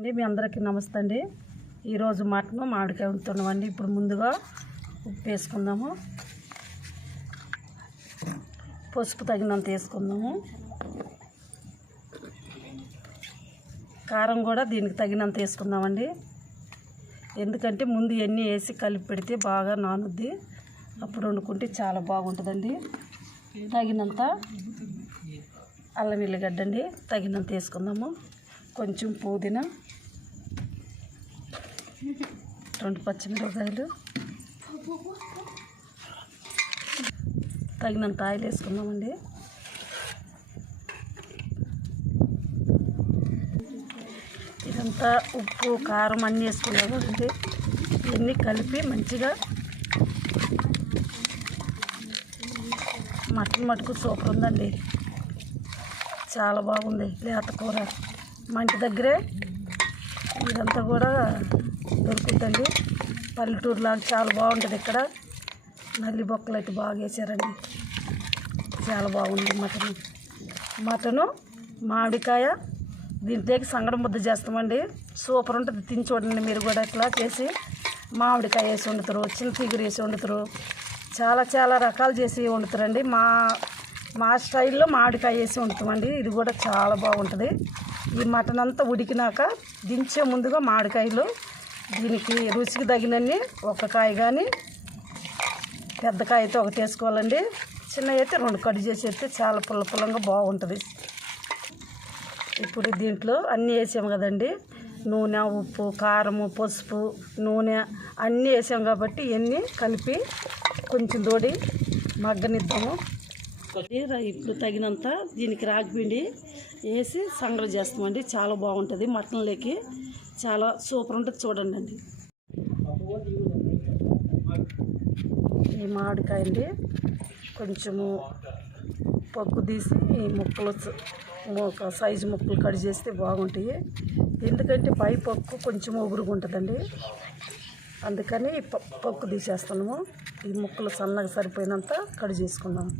అండి. మీ అందరికీ నమస్తే అండి. ఈరోజు మటన్ మామిడికాయ అండి ఇప్పుడు ముందుగా ఉప్పు వేసుకుందాము. పసుపు తగినంత వేసుకుందాము. కారం కూడా దీనికి తగినంత వేసుకుందామండి. ఎందుకంటే ముందు ఎన్ని వేసి కలిపి పెడితే బాగా నానుద్ది. అప్పుడు వండుకుంటే చాలా బాగుంటుందండి. తగినంత అల్లం ఎల్లిగడ్డ అండి. తగినంత వేసుకుందాము. కొంచెం పుదీనా రెండు పచ్చిమిరపకాయలు తగినంత ఆయిల్ వేసుకుందామండి. ఇదంతా ఉప్పు కారం అన్నీ వేసుకున్నాం ఇవన్నీ కలిపి మంచిగా మటన్ మటుకు సూపర్ ఉందండి. చాలా బాగుంది లేత కూర. మా ఇంటి దగ్గరే ఇదంతా కూడా దొరుకుతుందండి పల్లెటూరు లాగా చాలా బాగుంటుంది ఇక్కడ. నల్లి బొక్కలు అయితే బాగా వేసారండి. చాలా బాగుంది మటన్. మటను మామిడికాయ దీంట్లోకి సంగడం ముద్ద చేస్తామండి. సూపర్ ఉంటుంది. తిని చూడండి మీరు కూడా ఇట్లా చేసి. మామిడికాయ వేసి వండుతారు చిన్న తీగురు వేసి వండుతారు. చాలా చాలా రకాలు చేసి వండుతారండి. మా మా స్టైల్లో మామిడికాయ వేసి వండుతామండి. ఇది కూడా చాలా బాగుంటుంది. ఈ మటన్ అంతా ఉడికినాక దించే ముందుగా మామిడికాయలు దీనికి రుచికి తగినన్ని ఒక కాయ కానీ పెద్ద కాయ అయితే ఒకటి వేసుకోవాలండి. చిన్న అయితే రెండు కట్ చేసి అయితే చాలా పుల్ల పుల్లంగా బాగుంటుంది. ఇప్పుడు దీంట్లో అన్నీ వేసాము కదండి. నూనె ఉప్పు కారము పసుపు నూనె అన్నీ వేసాం కాబట్టి ఇవన్నీ కలిపి కొంచెం తోడి మగ్గనిద్దాము. ఇప్పుడు తగినంత దీనికి రాగిపిండి వేసి సంగడి చేస్తామండి. చాలా బాగుంటుంది మటన్లోకి. చాలా సూపర్ ఉంటుంది చూడండి అండి. ఈ మామిడికాయ అండి కొంచెము పప్పు తీసి ఈ ముక్కలు ఒక సైజు ముక్కలు కట్ చేస్తే బాగుంటాయి. ఎందుకంటే పై పక్కు కొంచెం ఒగురుగా ఉంటుందండి. అందుకని ఈ పక్కు తీసేస్తున్నాము. ఈ ముక్కలు సన్నగా సరిపోయినంత కట్ చేసుకున్నాము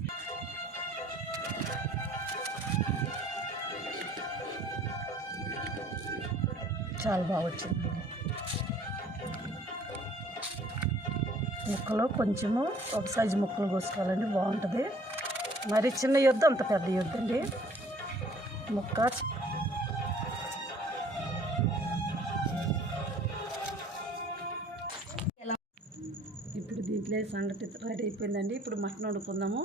చాలా బాగా వచ్చింది. ముక్కలు కొంచెము ఒక సైజు ముక్కలు కోసుకోవాలండి బాగుంటుంది. మరి చిన్న యొద్దు అంత పెద్ద యొద్దు అండి. ముక్క ఇప్పుడు దీంట్లో సంగతి రెడీ అయిపోయిందండి. ఇప్పుడు మటన్ వండుకుందాము.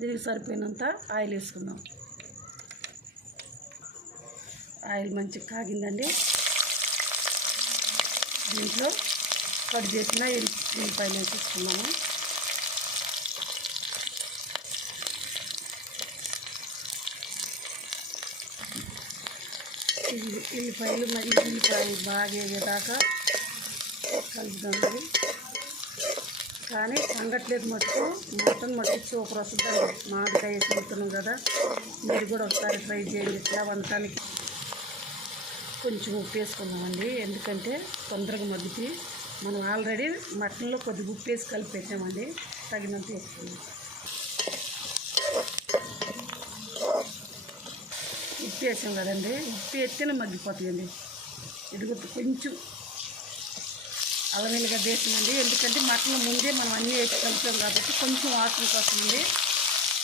దీనికి సరిపోయినంత ఆయిల్ వేసుకుందాం. ఆయిల్ మంచిగా కాగిందండి. దీంట్లో కట్ చేసిన ఎల్లి- ఎల్లిపాయలు వేసేసుకున్నాము ఎల్లిపాయలు మరి ఎల్లిపాయలు బాగా వేగేదాకా కలుపుదామండి కానీ సంగట్లేదు మటుకు మటన్ మటుకు సూపర్ వస్తుంది. మామిడికాయ వేసి కదా మీరు కూడా ఒకసారి ట్రై చేయండి. ఇట్లా వండటానికి కొంచెం ఉప్పు వేసుకుందామండి ఎందుకంటే తొందరగా మగ్గుతి మనం ఆల్రెడీ మటన్లో కొద్దిగా ఉప్పు వేసి కలిపి పెట్టామండి. తగినంత వేసుకుందాం ఉప్పు. వేసాం కదండి. ఉప్పు ఎత్తేనే మగ్గిపోతుందండి ఇదిగో కొంచెం అల్లం ఎల్లిగడ్డ ఎందుకంటే మటన్ ముందే మనం అన్నీ వేసి కలిపాం కాబట్టి కొంచెం వాసన కోసం అండి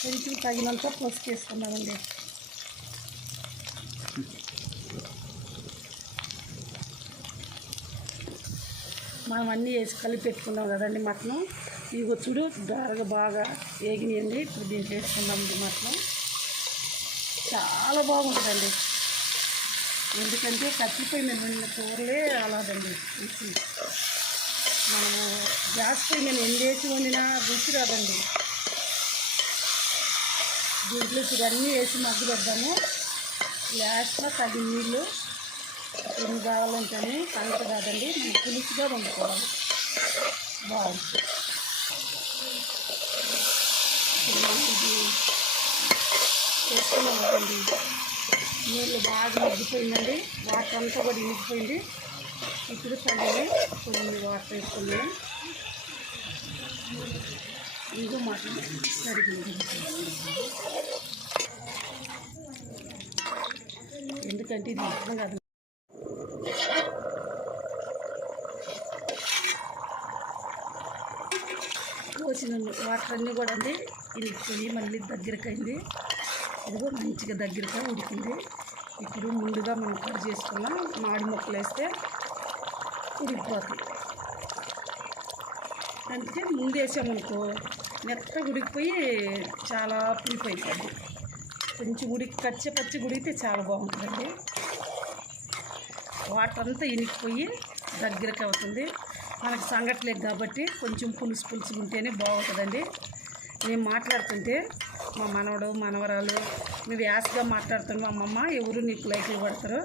కొంచెం తగినంత పసుపు వేసుకున్నామండి మనం అన్నీ వేసి కలిపి పెట్టుకున్నాం కదండి మటను. ఇవి చూడు బాగా బాగా వేగినాయండి ఇప్పుడు దీంట్లో వేసుకుందాం ఇది మటను. చాలా బాగుంటుందండి. ఎందుకంటే కత్తిపోయిన మీద కూరలే అలాదండి రుచి మనము గ్యాస్ పై నేను ఎన్ని వేసి వండినా రుచి రాదండి. దీంట్లో ఇప్పుడు అన్నీ వేసి మగ్గు పెడదాము లాస్ట్లో తగిన నీళ్ళు ఎన్ని కావాలంటేనే సంగతి కాదండి. మనం పులుసుగా వండుకోవాలి. బాగుంది. ఇప్పుడు ఇది చేసుకున్నాం నీళ్ళు బాగా మగ్గిపోయిందండి. వాటర్ అంతా కూడా ఇనిగిపోయింది. ఇప్పుడు తగిన కొన్ని వాటర్ వేసుకున్నాం ఇంకో మటన్ సరిగింది ఎందుకంటే ఇది ఇష్టం కాదు. వచ్చిన వాటర్ అన్నీ కూడా అండి ఇనికిపోయి మళ్ళీ దగ్గరకైంది. అయింది ఇదిగో మంచిగా దగ్గరగా ఉడికింది. ఇప్పుడు ముందుగా మనం కట్ చేసుకున్న మాడి ముక్కలు వేస్తే ఉడికిపోతాయి. అందుకే ముందు వేసామనుకో మెత్తగా ఉడికిపోయి చాలా పులుపు కొంచెం ఉడికి పచ్చి పచ్చి ఉడికితే చాలా బాగుంటుందండి. వాటర్ అంతా ఇనికిపోయి దగ్గరికి అవుతుంది. మనకు సంగట్లేదు కాబట్టి కొంచెం పులుసు పులుసు ఉంటేనే బాగుంటుందండి. మేము మాట్లాడుతుంటే మా మనవడు మనవరాలు మీ యాస్గా మాట్లాడుతున్నావు అమ్మమ్మ ఎవరు నీకు లైట్లు పడతారు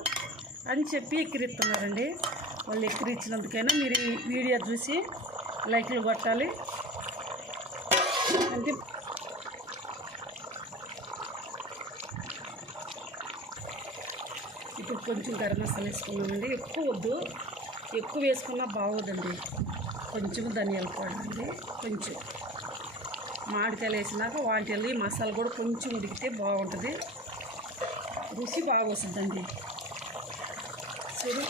అని చెప్పి ఎక్కిరిస్తున్నారండి. వాళ్ళు ఎక్కిరిచ్చినందుకైనా మీరు ఈ వీడియో చూసి లైట్లు కొట్టాలి. అంటే ఇప్పుడు కొంచెం గరం మసాలా వేసుకున్నామండి ఎక్కువ వద్దు. ఎక్కువ వేసుకున్నా బాగోదండి. కొంచెం ధనియాల పౌడర్ అండి. కొంచెం మామిడికాయలు వేసినాక వాటిల్ని మసాలా కూడా కొంచెం ఉడికితే బాగుంటుంది. రుచి బాగా వస్తుందండి. సరే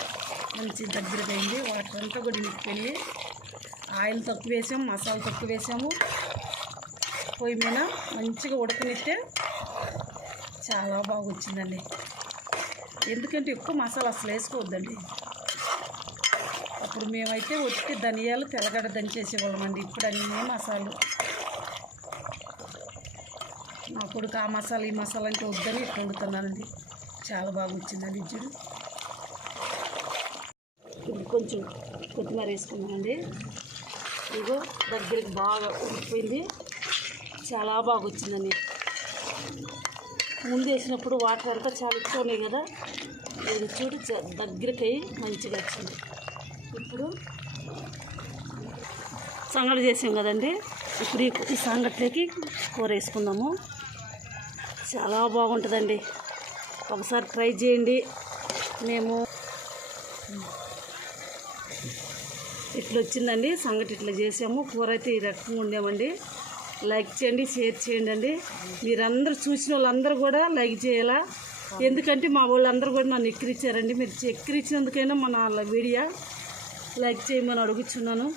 మంచి దగ్గరగా అయింది. వాటర్ అంతా కూడా ఇనికిపోయి ఆయిల్ తక్కువ వేసాము మసాలా తక్కువ వేసాము. పొయ్యి మీద మంచిగా ఉడకనిస్తే చాలా బాగా వచ్చిందండి ఎందుకంటే ఎక్కువ మసాలా అసలు వేసుకోవద్దండి. అప్పుడు మేమైతే ఒట్టి ధనియాలు తెల్లగడ్డ దంచేసేవాళ్ళమండి ఇప్పుడు అన్నీ మసాలు. మా కొడుకు ఆ మసాలా ఈ మసాలా అంటే వద్దని ఇట్లా వండుతున్నానండి చాలా బాగా వచ్చిందండి ఇజ్జుడు ఇప్పుడు కొంచెం కొత్తిమీర వేసుకున్నామండి ఇదిగో దగ్గరికి బాగా ఉడికిపోయింది. చాలా బాగా వచ్చిందండి ముందు వేసినప్పుడు వాటర్ అంతా చాలా ఎక్కువ ఉన్నాయి కదా. ఇది చూడు దగ్గరికి అయ్యి మంచిగా వచ్చింది. ఇప్పుడు సంగటి చేసాం కదండి. ఇప్పుడు ఈ సంగట్లోకి కూర వేసుకుందాము. చాలా బాగుంటుందండి. ఒకసారి ట్రై చేయండి. మేము ఇట్లా వచ్చిందండి సంగటి ఇట్లా చేసాము. కూర అయితే ఈ రకంగా ఉండేమండి లైక్ చేయండి షేర్ చేయండి అండి. మీరందరూ చూసిన వాళ్ళందరూ కూడా లైక్ చేయాలా? ఎందుకంటే మా వాళ్ళందరూ కూడా నన్ను ఎక్కిరిచ్చారండి. మీరు ఎక్కిరిచ్చినందుకైనా మన వీడియో లైక్ చేయమని అడుగుచున్నాను.